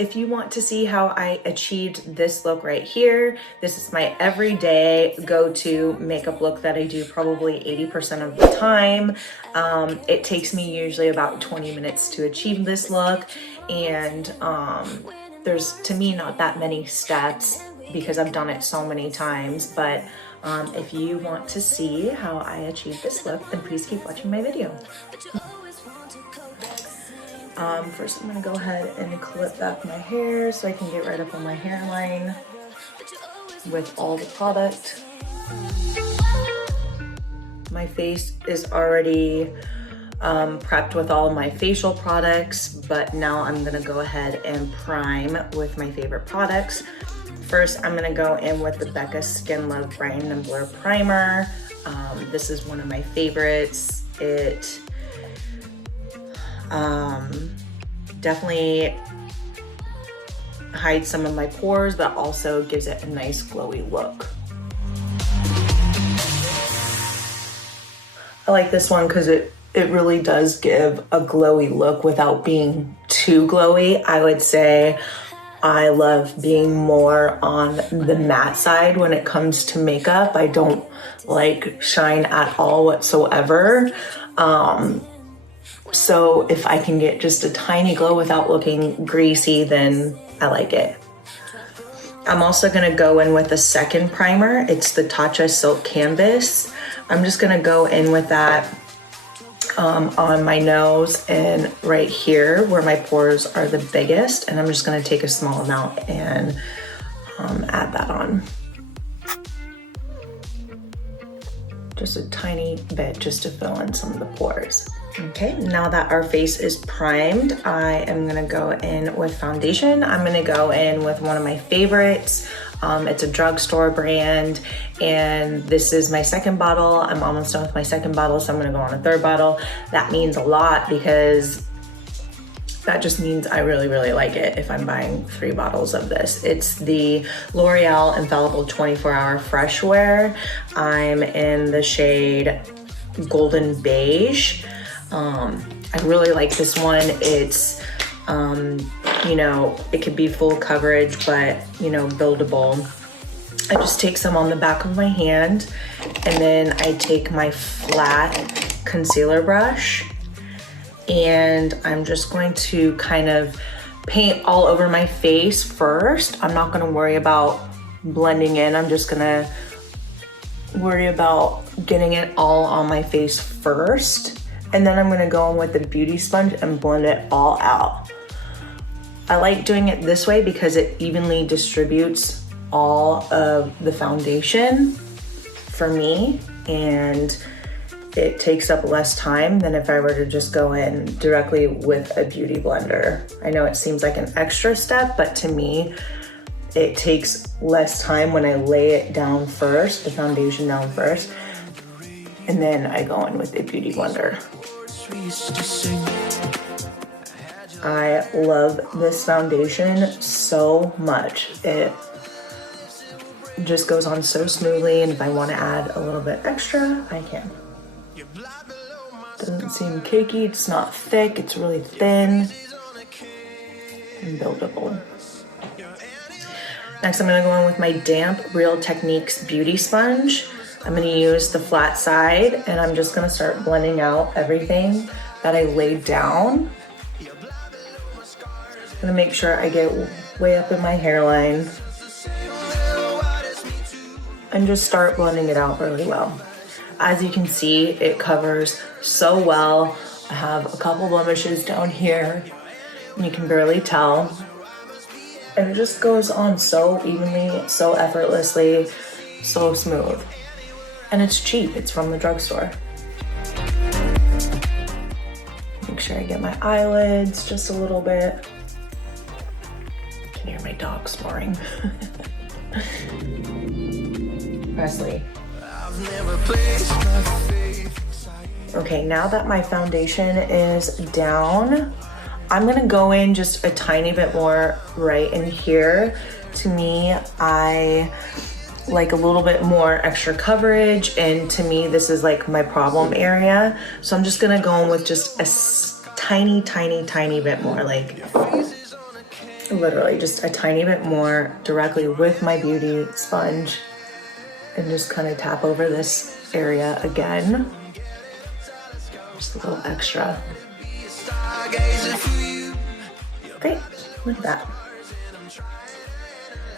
if you want to see how I achieved this look right here, this is my everyday go-to makeup look that I do probably 80% of the time. It takes me usually about 20 minutes to achieve this look, and there's, to me, not that many steps because I've done it so many times. But if you want to see how I achieved this look, then please keep watching my video. First I'm gonna go ahead and clip back my hair so I can get right up on my hairline with all the product. My face is already prepped with all of my facial products, but now I'm gonna go ahead and prime with my favorite products. First, I'm gonna go in with the BECCA Skin Love Brighten and Blur Primer. This is one of my favorites. It definitely hides some of my pores, but also gives it a nice glowy look. I like this one because it really does give a glowy look without being too glowy. I would say I love being more on the matte side when it comes to makeup. I don't like shine at all whatsoever. So if I can get just a tiny glow without looking greasy, then I like it. I'm also gonna go in with a second primer. It's the Tarte Silk Canvas. I'm just gonna go in with that on my nose and right here where my pores are the biggest. And I'm just gonna take a small amount and add that on. Just a tiny bit just to fill in some of the pores. Okay, now that our face is primed, I am gonna go in with foundation. I'm gonna go in with one of my favorites. It's a drugstore brand, and this is my second bottle. I'm almost done with my second bottle, so I'm gonna go on a third bottle. That means a lot because that just means I really, really like it if I'm buying 3 bottles of this. It's the L'Oreal Infallible 24-Hour Fresh Wear. I'm in the shade Golden Beige. I really like this one. It's, you know, it could be full coverage, but, you know, buildable. I just take some on the back of my hand, and then I take my flat concealer brush, and I'm just going to kind of paint all over my face first. I'm not gonna worry about blending in. I'm just gonna worry about getting it all on my face first. And then I'm gonna go in with the beauty sponge and blend it all out. I like doing it this way because it evenly distributes all of the foundation for me, and it takes up less time than if I were to just go in directly with a beauty blender. I know it seems like an extra step, but to me, it takes less time when I lay it down first, the foundation down first, and then I go in with a beauty blender. I love this foundation so much. It just goes on so smoothly, and if I want to add a little bit extra, I can. Doesn't seem cakey, it's not thick, it's really thin and buildable. Next, I'm gonna go in with my damp Real Techniques beauty sponge. I'm gonna use the flat side, and I'm just gonna start blending out everything that I laid down. I'm gonna make sure I get way up in my hairline and just start blending it out really well. As you can see, it covers so well. I have a couple blemishes down here, and you can barely tell. And it just goes on so evenly, so effortlessly, so smooth. And it's cheap, it's from the drugstore. Make sure I get my eyelids just a little bit. You can hear my dog snoring. Presley. Okay, now that my foundation is down, I'm gonna go in just a tiny bit more right in here. To me, I like a little bit more extra coverage, and to me, this is like my problem area. So I'm just gonna go in with just a tiny bit more, like literally just a tiny bit more directly with my beauty sponge and just kind of tap over this area again. Just a little extra. Great, like that.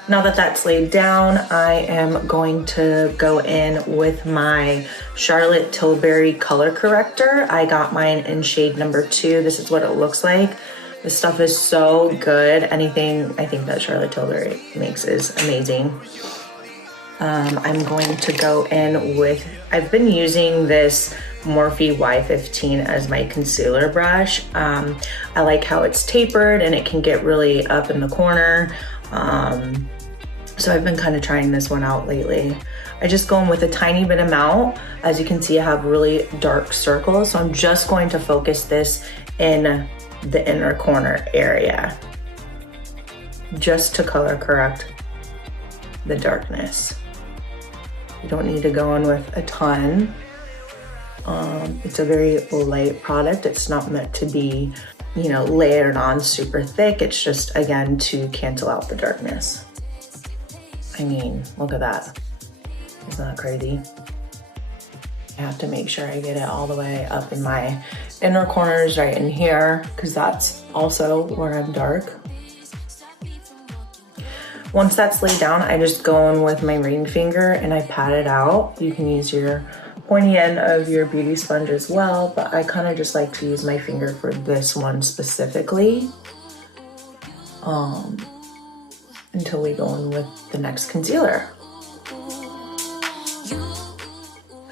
Now that that's laid down, I am going to go in with my Charlotte Tilbury color corrector. I got mine in shade number 2. This is what it looks like. This stuff is so good. Anything I think that Charlotte Tilbury makes is amazing. I'm going to go in with, I've been using this Morphe Y15 as my concealer brush. I like how it's tapered and it can get really up in the corner. So I've been kind of trying this one out lately. I just go in with a tiny bit amount. As you can see, I have really dark circles. So I'm just going to focus this in the inner corner area, just to color correct the darkness. You don't need to go in with a ton. It's a very light product. It's not meant to be, you know, layered on super thick. It's just, again, to cancel out the darkness. I mean, look at that. Isn't that crazy? I have to make sure I get it all the way up in my inner corners right in here, because that's also where I'm dark. Once that's laid down, I just go in with my ring finger and I pat it out. You can use your pointy end of your beauty sponge as well, but I kind of just like to use my finger for this one specifically. Until we go in with the next concealer.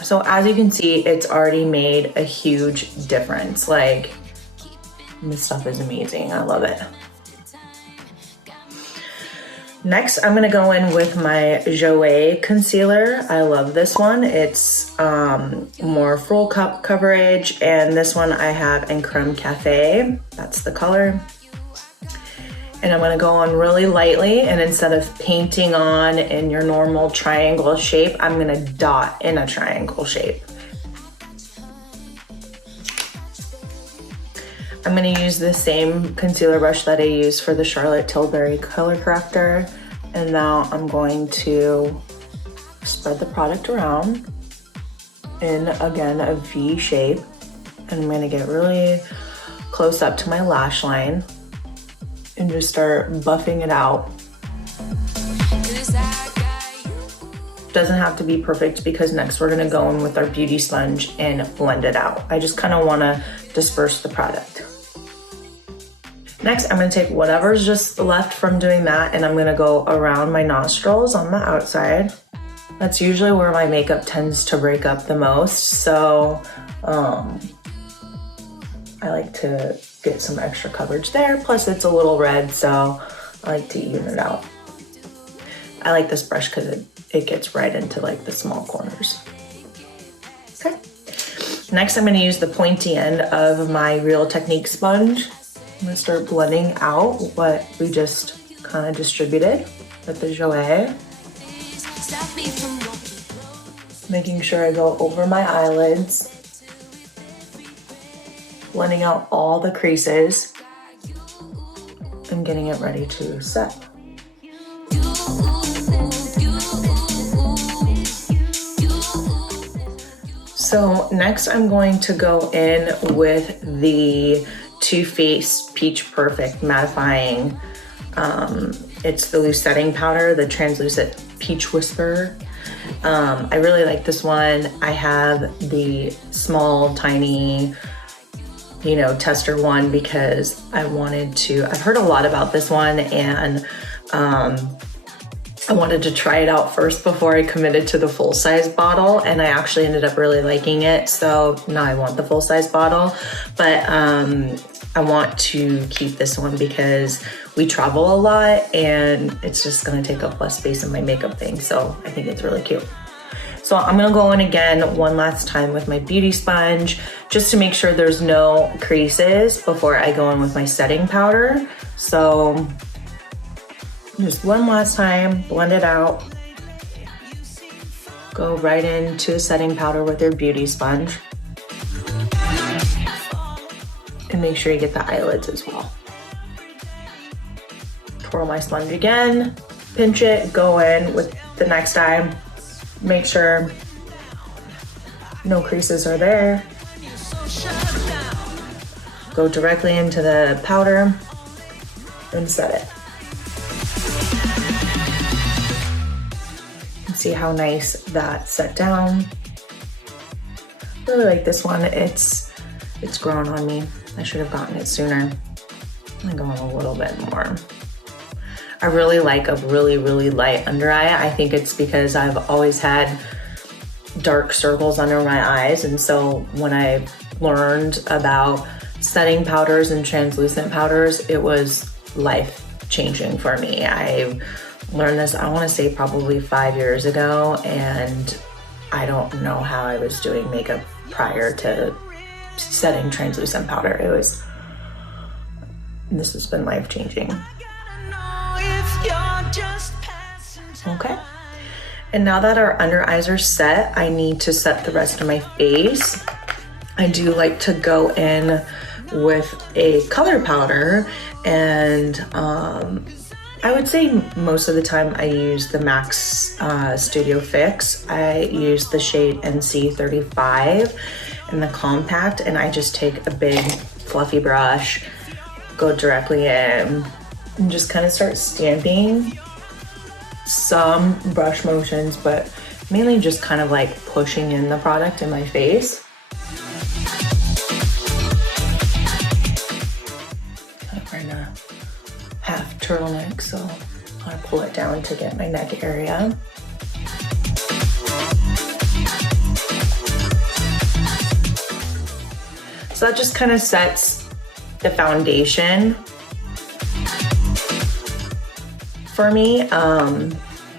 So as you can see, it's already made a huge difference. Like, this stuff is amazing. I love it. Next, I'm gonna go in with my Jouer Concealer. I love this one. It's more full cup coverage, and this one I have in Creme Cafe. That's the color. And I'm gonna go on really lightly, and instead of painting on in your normal triangle shape, I'm gonna dot in a triangle shape. I'm gonna use the same concealer brush that I used for the Charlotte Tilbury color corrector. And now I'm going to spread the product around in, again, a V shape. And I'm gonna get really close up to my lash line and just start buffing it out. Doesn't have to be perfect, because next we're gonna go in with our beauty sponge and blend it out. I just kind of wanna disperse the product. Next, I'm gonna take whatever's just left from doing that, and I'm gonna go around my nostrils on the outside. That's usually where my makeup tends to break up the most, so I like to get some extra coverage there. Plus it's a little red, so I like to even it out. I like this brush because it gets right into like the small corners. Okay. Next, I'm gonna use the pointy end of my Real Technique sponge. I'm gonna start blending out what we just kind of distributed with the Jouer. Making sure I go over my eyelids. Blending out all the creases and getting it ready to set. So next I'm going to go in with the Too Faced Peach Perfect mattifying. It's the loose setting powder, the translucent Peach Whisper. I really like this one. I have the small, tiny, you know, tester one because I've heard a lot about this one, and I wanted to try it out first before I committed to the full size bottle, and I actually ended up really liking it. So now I want the full size bottle, but I want to keep this one because we travel a lot and it's just gonna take up less space in my makeup thing. So I think it's really cute. So I'm gonna go in again one last time with my beauty sponge just to make sure there's no creases before I go in with my setting powder. So just one last time, blend it out. Go right into the setting powder with your beauty sponge. And make sure you get the eyelids as well. twirl my sponge again, pinch it, go in with the next eye, make sure no creases are there. Go directly into the powder and set it. See how nice that set down. Really like this one. It's grown on me. I should have gotten it sooner. I'm going a little bit more. I really like a really light under eye. I think it's because I've always had dark circles under my eyes, and so when I learned about setting powders and translucent powders, it was life-changing for me. I learned this, I want to say probably 5 years ago, and I don't know how I was doing makeup prior to setting translucent powder. This has been life-changing. Okay, and now that our under eyes are set, I need to set the rest of my face. I do like to go in with a color powder, and I would say most of the time I use the MAC Studio Fix. I use the shade NC35 in the compact, and I just take a big fluffy brush, go directly in, and just kind of start stamping. Some brush motions, but mainly just kind of like pushing in the product in my face. I'm wearing a half turtleneck, so I pull it down to get my neck area. So that just kind of sets the foundation for me.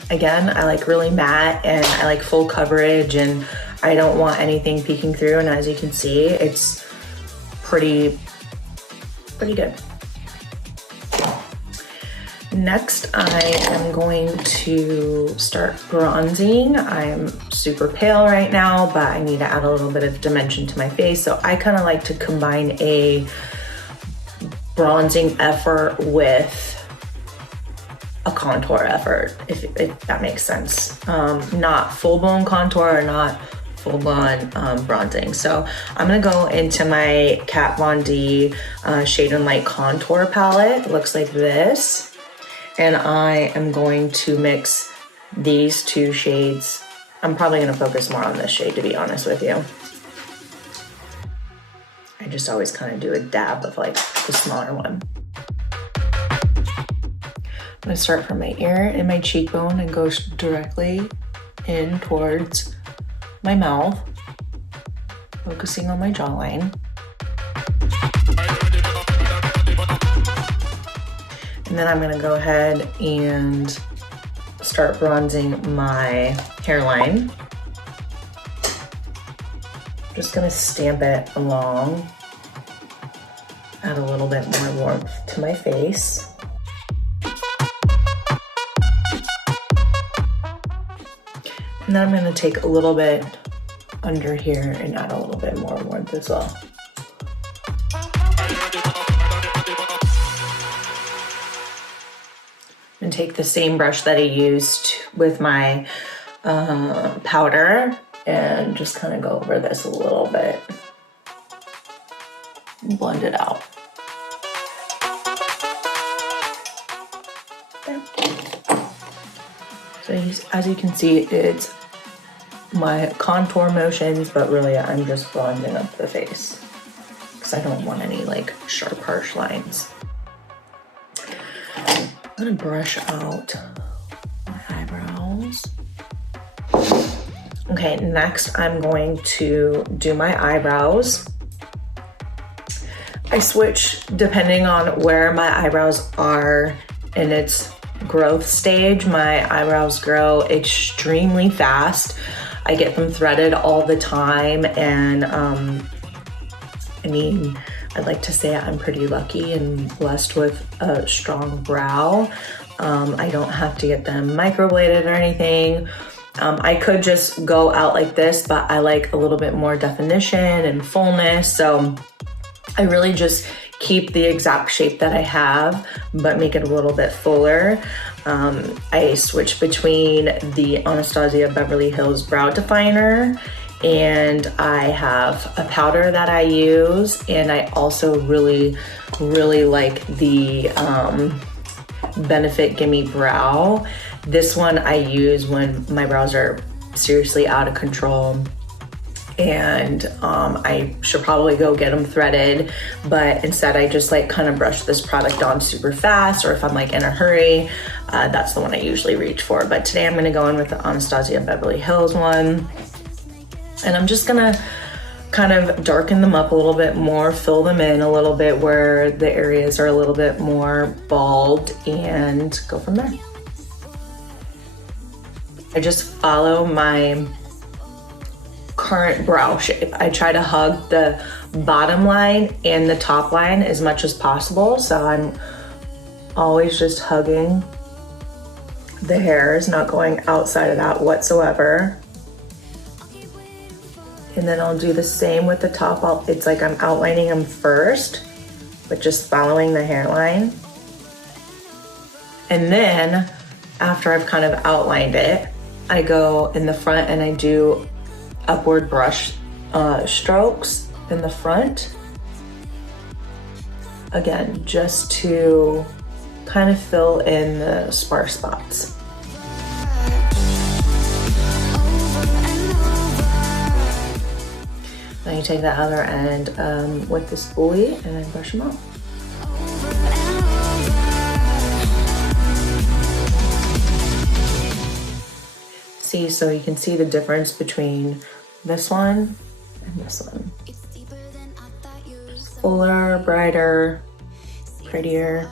Again, I like really matte, and I like full coverage, and I don't want anything peeking through, and as you can see, it's pretty good. Next, I am going to start bronzing. I'm super pale right now, but I need to add a little bit of dimension to my face, so I kind of like to combine a bronzing effort with a contour effort, if that makes sense. Not full-blown contour or not full-blown bronzing. So I'm gonna go into my Kat Von D Shade and Light Contour palette. It looks like this. And I am going to mix these two shades. I'm probably gonna focus more on this shade, to be honest with you. I just always kind of do a dab of like the smaller one. I'm gonna start from my ear and my cheekbone and go directly in towards my mouth, focusing on my jawline. And then I'm gonna go ahead and start bronzing my hairline. Just gonna stamp it along, add a little bit more warmth to my face. And then I'm gonna take a little bit under here and add a little bit more warmth as well. And take the same brush that I used with my powder and just kind of go over this a little bit and blend it out. There. So as you can see, it's my contour motions, but really I'm just blending up the face because I don't want any like sharp, harsh lines. I'm gonna brush out my eyebrows. Okay, next I'm going to do my eyebrows. I switch depending on where my eyebrows are in its growth stage. My eyebrows grow extremely fast. I get them threaded all the time, and I mean, I'd like to say I'm pretty lucky and blessed with a strong brow. I don't have to get them microbladed or anything. I could just go out like this, but I like a little bit more definition and fullness, so I really just keep the exact shape that I have, but make it a little bit fuller. I switch between the Anastasia Beverly Hills Brow Definer, and I have a powder that I use, and I also really like the Benefit Gimme Brow. This one I use when my brows are seriously out of control, and I should probably go get them threaded, but instead I just like kind of brush this product on super fast, or if I'm like in a hurry, that's the one I usually reach for. But today I'm gonna go in with the Anastasia Beverly Hills one, and I'm just gonna kind of darken them up a little bit more, fill them in a little bit where the areas are a little bit more bald, and go from there. I just follow my current brow shape. I try to hug the bottom line and the top line as much as possible, so I'm always just hugging the hairs, not going outside of that whatsoever. And then I'll do the same with the top. It's like I'm outlining them first, but just following the hairline. And then after I've kind of outlined it, I go in the front and I do upward brush strokes in the front. Again, just to kind of fill in the sparse spots. Now you take the other end with the spoolie and brush them out. See, so you can see the difference between this one and this one. Just fuller, brighter, prettier.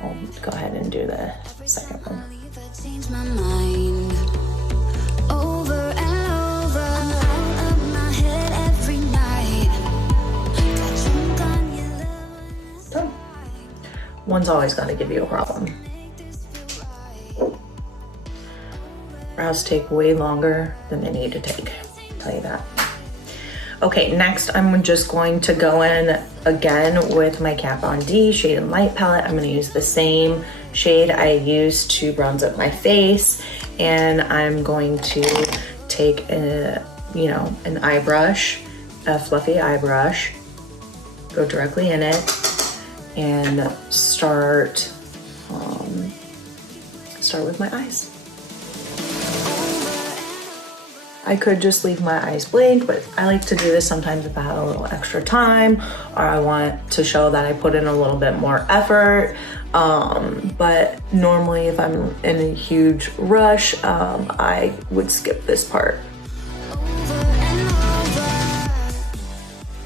I'll go ahead and do the second one. Done. One's always gonna give you a problem. Brows take way longer than they need to take, I'll tell you that. Okay, next I'm just going to go in again with my Kat Von D Shade and Light palette. I'm gonna use the same shade I used to bronze up my face, and I'm going to take an eye brush, a fluffy eye brush, go directly in it, and start with my eyes. I could just leave my eyes blank, but I like to do this sometimes if I have a little extra time or I want to show that I put in a little bit more effort. But normally if I'm in a huge rush, I would skip this part.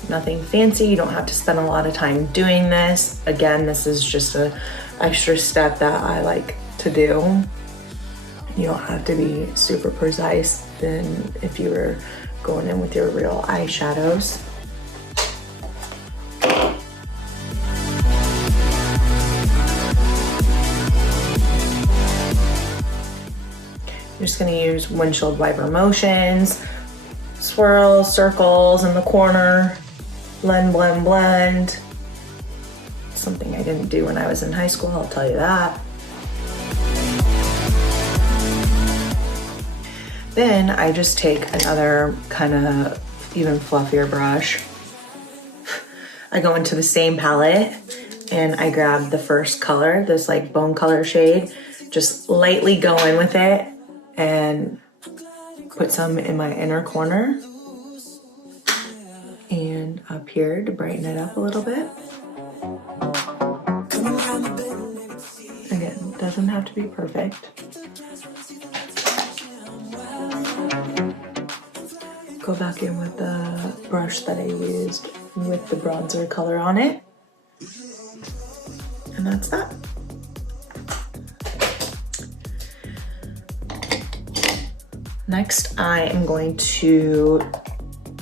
Nothing fancy, you don't have to spend a lot of time doing this. Again, this is just an extra step that I like to do. You don't have to be super precise than if you were going in with your real eyeshadows. I'm just gonna use windshield wiper motions, swirls, circles in the corner, blend, blend, blend. Something I didn't do when I was in high school, I'll tell you that. Then I just take another kind of even fluffier brush. I go into the same palette and I grab the first color, this like bone color shade, just lightly go in with it and put some in my inner corner and up here to brighten it up a little bit. Again, doesn't have to be perfect. Go back in with the brush that I used with the bronzer color on it. And that's that. Next, I am going to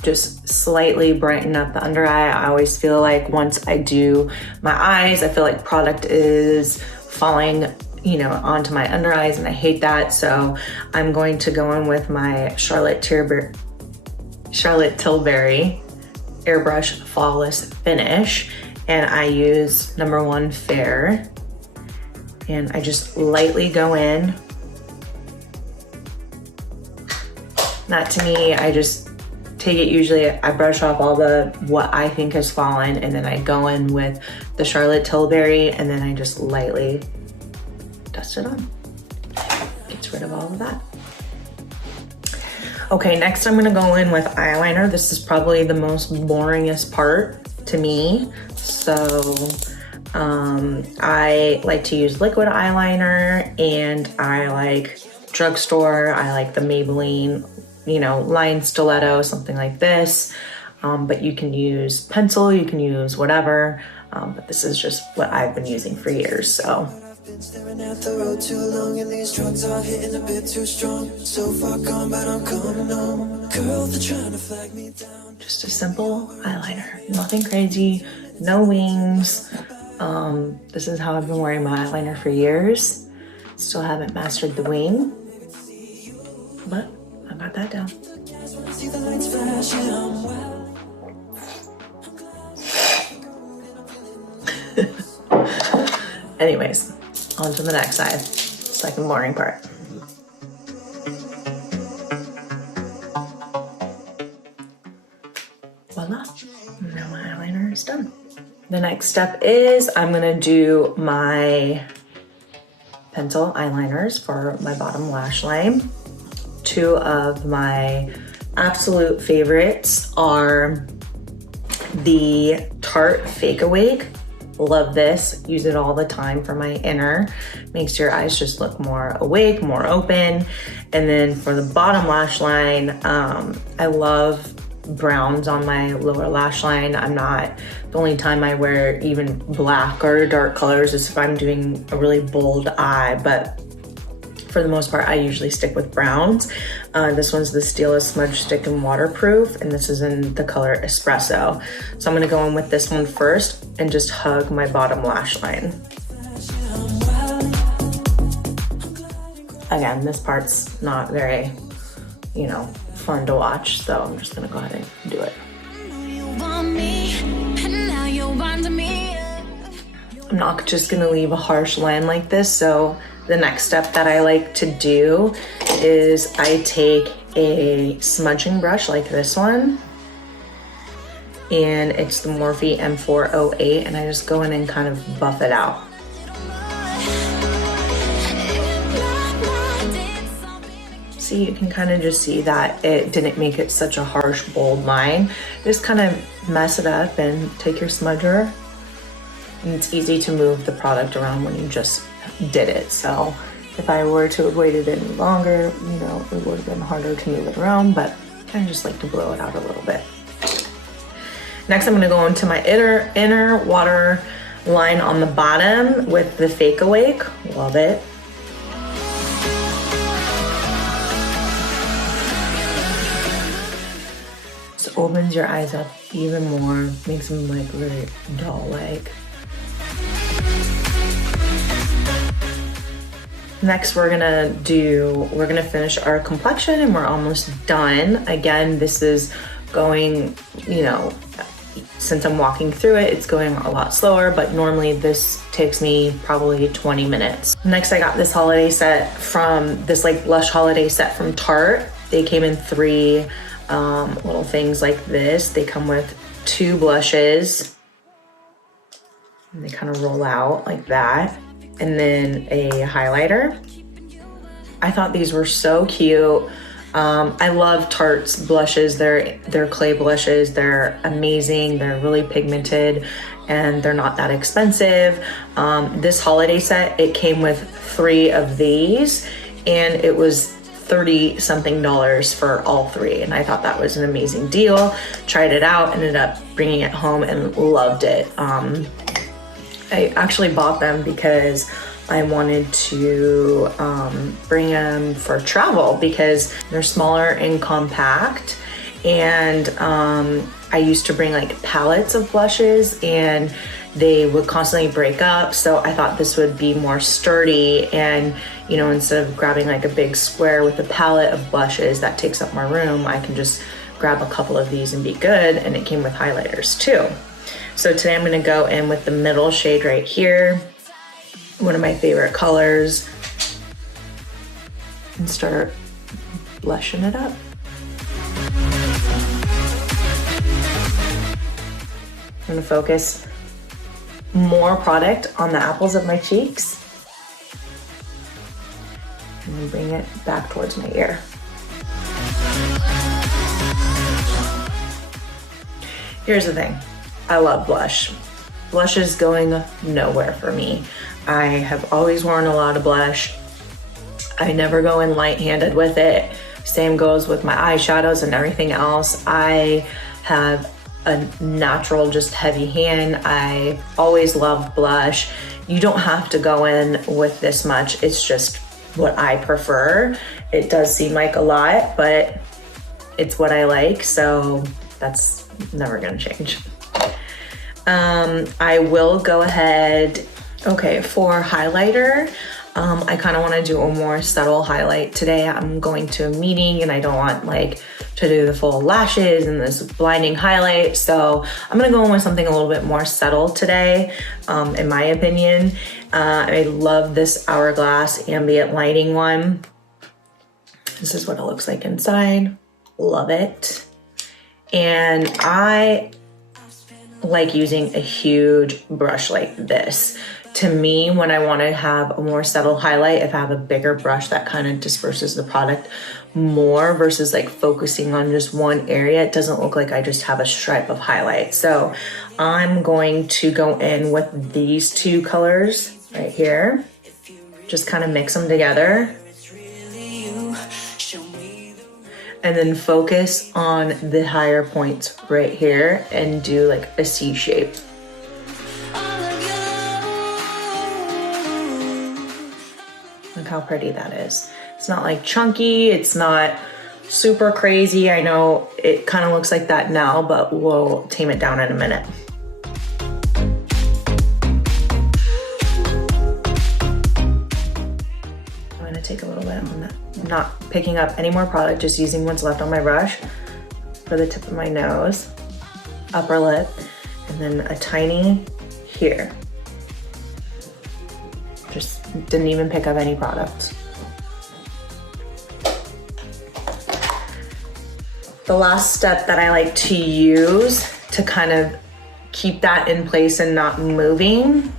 just slightly brighten up the under eye. I always feel like once I do my eyes, I feel like product is falling, onto my under eyes, and I hate that. So I'm going to go in with my Charlotte Tilbury, Airbrush Flawless Finish, and I use number 1 Fair, and I just lightly go in. Not to me, I just take it, usually I brush off all the what I think has fallen, and then I go in with the Charlotte Tilbury, and then I just lightly dust it on. Gets rid of all of that. Okay, next I'm gonna go in with eyeliner. This is probably the most boringest part to me. So I like to use liquid eyeliner, and I like drugstore. I like the Maybelline, you know, line stiletto, something like this. But you can use pencil, you can use whatever. But this is just what I've been using for years, so. Been staring at the road too long, and these drugs are hitting a bit too strong. So far gone, but I'm coming home. Girls are trying to flag me down. Just a simple eyeliner, nothing crazy, no wings. This is how I've been wearing my eyeliner for years. Still haven't mastered the wing, but I got that down. See the lights flashing on well. Anyways, on to the next side, second boring part. Voila, now my eyeliner is done. The next step is I'm gonna do my pencil eyeliners for my bottom lash line. 2 of my absolute favorites are the Tarte Fake Awake. Love this, use it all the time for my inner. Makes your eyes just look more awake, more open. And then for the bottom lash line, I love browns on my lower lash line. The only time I wear even black or dark colors is if I'm doing a really bold eye, but for the most part, I usually stick with browns. This one's the Stila Smudge Stick and Waterproof, and this is in the color Espresso. So I'm gonna go in with this one first and just hug my bottom lash line. Again, this part's not very, you know, fun to watch, so I'm just gonna go ahead and do it. I'm not just gonna leave a harsh line like this, so the next step that I like to do is I take a smudging brush like this one, and it's the Morphe M408, and I just go in and kind of buff it out. See, you can kind of just see that it didn't make it such a harsh, bold line. Just kind of mess it up and take your smudger. And it's easy to move the product around when you just did it. So if I were to have waited any longer, you know, it would have been harder to move it around, but I kind of just like to blow it out a little bit. Next, I'm gonna go into my inner water line on the bottom with the Fake Awake. Love it. Opens your eyes up even more, makes them like really doll-like. Next, we're gonna finish our complexion, and we're almost done. Again, this is going, you know, since I'm walking through it, it's going a lot slower, but normally this takes me probably 20 minutes. Next, I got this holiday set from this like blush holiday set from Tarte. They came in 3 little things like this. They come with 2 blushes, and they kind of roll out like that, and then a highlighter. I thought these were so cute. I love Tarte's blushes. They're clay blushes. They're amazing. They're really pigmented, and they're not that expensive. This holiday set, it came with 3 of these, and it was $30-something for all 3, and I thought that was an amazing deal. Tried it out, ended up bringing it home and loved it. I actually bought them because I wanted to bring them for travel because they're smaller and compact, and I used to bring like palettes of blushes and they would constantly break up, so I thought this would be more sturdy, and you know, instead of grabbing like a big square with a palette of blushes that takes up my room, I can just grab a couple of these and be good, and it came with highlighters too. So today I'm gonna go in with the middle shade right here, one of my favorite colors, and start blushing it up. I'm gonna focus more product on the apples of my cheeks and then bring it back towards my ear. Here's the thing, I love blush. Blush is going nowhere for me. I have always worn a lot of blush. I never go in light-handed with it. Same goes with my eyeshadows and everything else. I have a natural, just heavy hand. I always love blush. You don't have to go in with this much. It's just what I prefer. It does seem like a lot, but it's what I like, so that's never gonna change. I will go ahead, okay, for highlighter, I kind of want to do a more subtle highlight today. I'm going to a meeting and I don't want like to do the full lashes and this blinding highlight. So I'm gonna go in with something a little bit more subtle today, in my opinion. I love this Hourglass ambient lighting one. This is what it looks like inside. Love it. And I like using a huge brush like this. To me, when I want to have a more subtle highlight, if I have a bigger brush that kind of disperses the product more versus like focusing on just one area, it doesn't look like I just have a stripe of highlight. So I'm going to go in with these two colors right here, just kind of mix them together. And then focus on the higher points right here and do like a C shape. Look how pretty that is. It's not like chunky, it's not super crazy. I know it kind of looks like that now, but we'll tame it down in a minute. I'm gonna take a little bit on that. I'm not picking up any more product, just using what's left on my brush for the tip of my nose, upper lip, and then a tiny here. Just didn't even pick up any product. The last step that I like to use to kind of keep that in place and not moving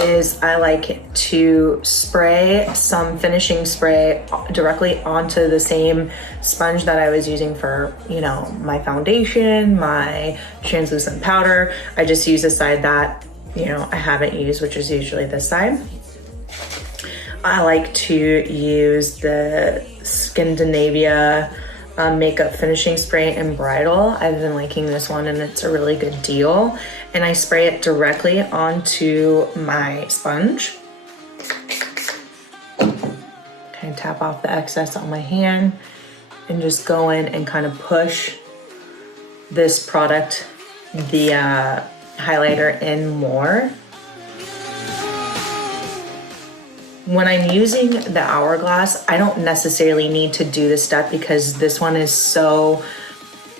is I like to spray some finishing spray directly onto the same sponge that I was using for, you know, my foundation, my translucent powder. I just use the side that, you know, I haven't used, which is usually this side. I like to use the Skindinavia makeup finishing spray in Bridal. I've been liking this one and it's a really good deal. And I spray it directly onto my sponge. Kind of tap off the excess on my hand and just go in and kind of push this product, the highlighter, in more. When I'm using the Hourglass, I don't necessarily need to do this step because this one is so,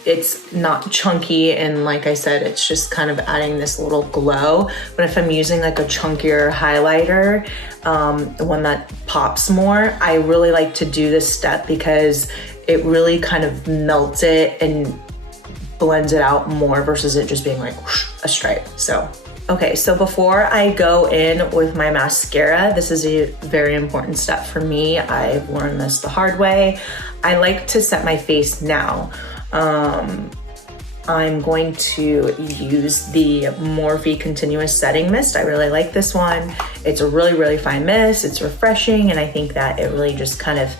it's not chunky, and like I said, it's just kind of adding this little glow. But if I'm using like a chunkier highlighter, one that pops more, I really like to do this step because it really kind of melts it and blends it out more versus it just being like whoosh, a stripe. So okay, so before I go in with my mascara, this is a very important step for me. I've learned this the hard way. I like to set my face now. I'm going to use the Morphe Continuous Setting Mist. I really like this one. It's a really, really fine mist. It's refreshing, and I think that it really just kind of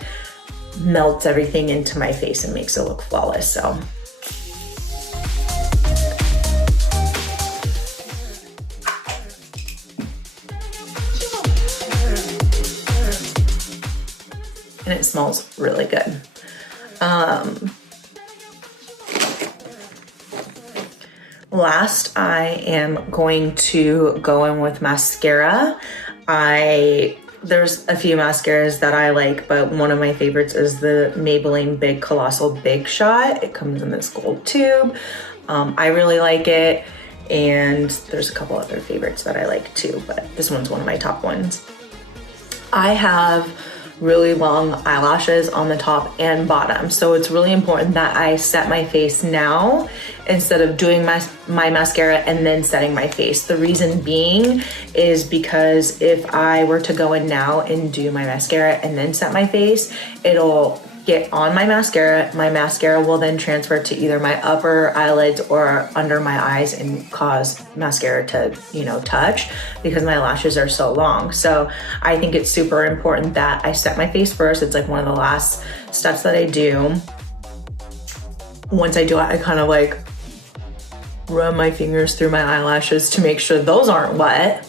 melts everything into my face and makes it look flawless. So and it smells really good. Last, I am going to go in with mascara. I There's a few mascaras that I like, but one of my favorites is the Maybelline Big Colossal Big Shot. It comes in this gold tube. I really like it, and there's a couple other favorites that I like too, but this one's one of my top ones. I have really long eyelashes on the top and bottom, so it's really important that I set my face now instead of doing my mascara and then setting my face. The reason being is because if I were to go in now and do my mascara and then set my face, it'll get on my mascara will then transfer to either my upper eyelids or under my eyes and cause mascara to, you know, touch, because my lashes are so long. So I think it's super important that I set my face first. It's like one of the last steps that I do. Once I do it, I kind of like run my fingers through my eyelashes to make sure those aren't wet,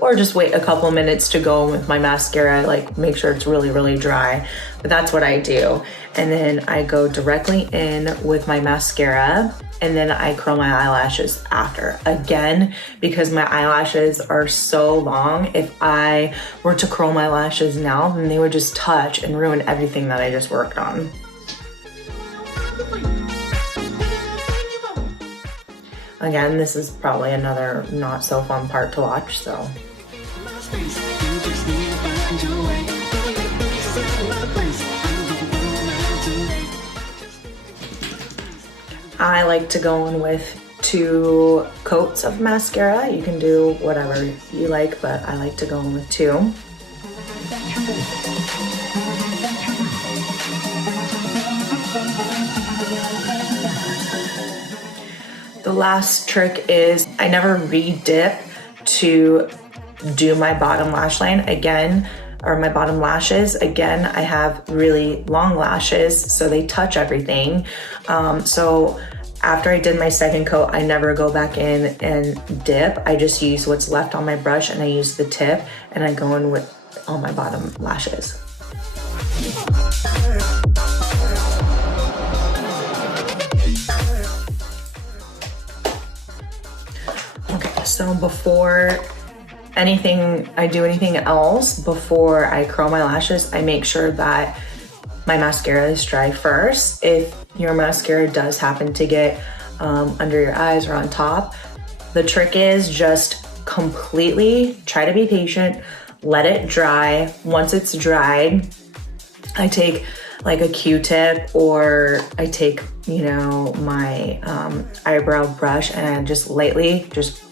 or just wait a couple minutes to go in with my mascara, like make sure it's really, really dry. But that's what I do. And then I go directly in with my mascara, and then I curl my eyelashes after. Again, because my eyelashes are so long, if I were to curl my lashes now, then they would just touch and ruin everything that I just worked on. Again, this is probably another not so fun part to watch, so. I like to go in with 2 coats of mascara. You can do whatever you like, but I like to go in with 2. The last trick is I never re-dip to do my bottom lash line again, or my bottom lashes. Again, I have really long lashes, so they touch everything. So after I did my second coat, I never go back in and dip. I just use what's left on my brush, and I use the tip, and I go in with all my bottom lashes. Okay, so before I do anything else, before I curl my lashes, I make sure that my mascara is dry first. If your mascara does happen to get under your eyes or on top, the trick is just completely try to be patient, let it dry. Once it's dried, I take like a Q-tip, or I take, you know, my eyebrow brush and just lightly just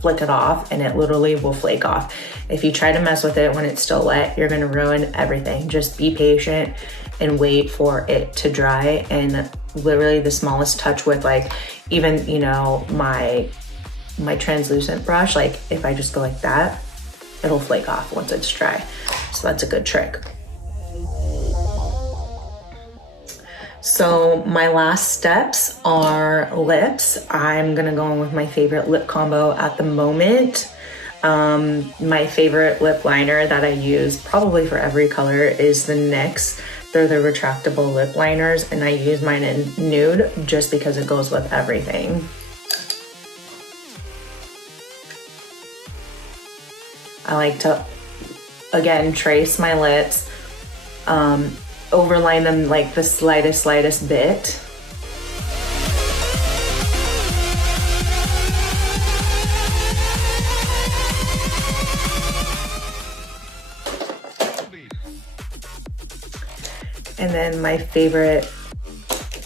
flick it off, and it literally will flake off. If you try to mess with it when it's still wet, you're gonna ruin everything. Just be patient and wait for it to dry. And literally the smallest touch with, like, even, you know, my translucent brush, like if I just go like that, it'll flake off once it's dry. So that's a good trick. So my last steps are lips. I'm gonna go in with my favorite lip combo at the moment. My favorite lip liner that I use probably for every color is the NYX. They're the retractable lip liners, and I use mine in nude just because it goes with everything. I like to, again, trace my lips, overline them like the slightest bit. And then my favorite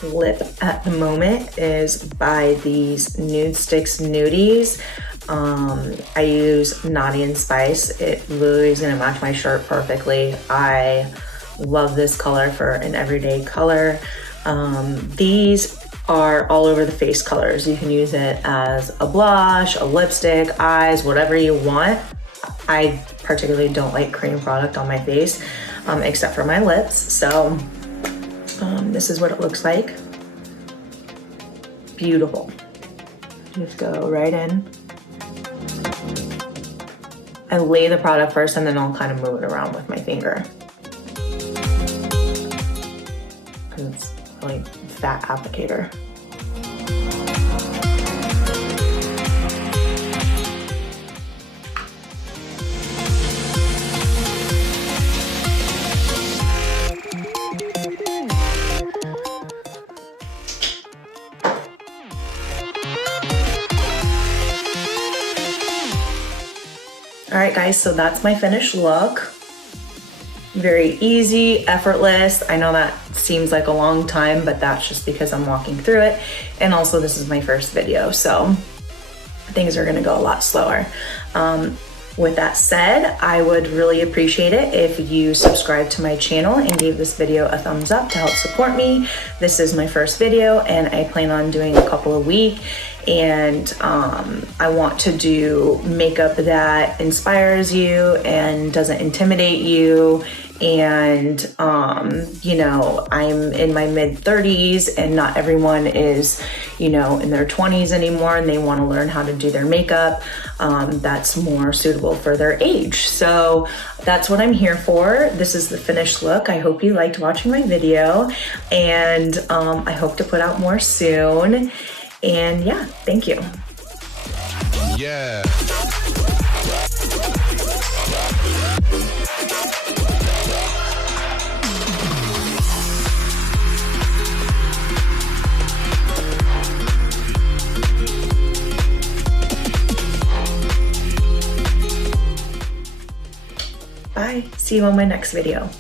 lip at the moment is by these Nudestix Nudies. I use Naughty and Spice. It literally is gonna match my shirt perfectly. I love this color for an everyday color. These are all over the face colors. You can use it as a blush, a lipstick, eyes, whatever you want. I particularly don't like cream product on my face, except for my lips. So this is what it looks like. Beautiful. Just go right in. I lay the product first, and then I'll kind of move it around with my finger. It's really fat applicator. right, guys, so that's my finished look. Very easy, effortless. I know that seems like a long time, but that's just because I'm walking through it. And also this is my first video, so things are gonna go a lot slower. With that said, I would really appreciate it if you subscribe to my channel and gave this video a thumbs up to help support me. This is my first video and I plan on doing a couple a week. And I want to do makeup that inspires you and doesn't intimidate you. And you know, I'm in my mid-30s and not everyone is, you know, in their 20s anymore, and they want to learn how to do their makeup that's more suitable for their age. So that's what I'm here for. This is the finished look. I hope you liked watching my video, and I hope to put out more soon. And yeah, thank you. Yeah. Bye. See you on my next video.